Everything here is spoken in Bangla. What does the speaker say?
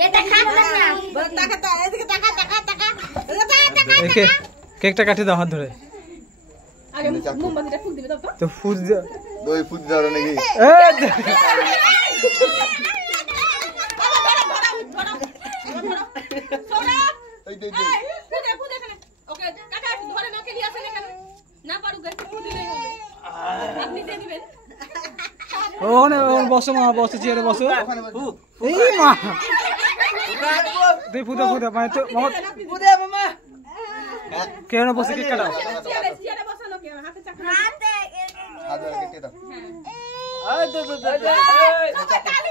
এটা খাবেন না টাকা তো এদিকে টাকা কেকটা কাটি দাও হাত ধরে আগে মোমবাতিটা ফুল দিবে তো ফুল দই ফুল দাও নাকি এই দই দই ফুদে এখানে ওকে কাকা ধরে নাকে নিয়ে আসেন এখানে না পারুক ফুল দিলেই হবে আপনি দিয়ে দিবেন ওনে বসো মা বসো চেয়ারে বসো এই মা দে ফুদা মানে তো মামা ফুদে মামা কেন বসে কেক কাটাও চেয়ারে বসানো কে হাতে চাকরা হাতে কেটে দাও আয় তো তালি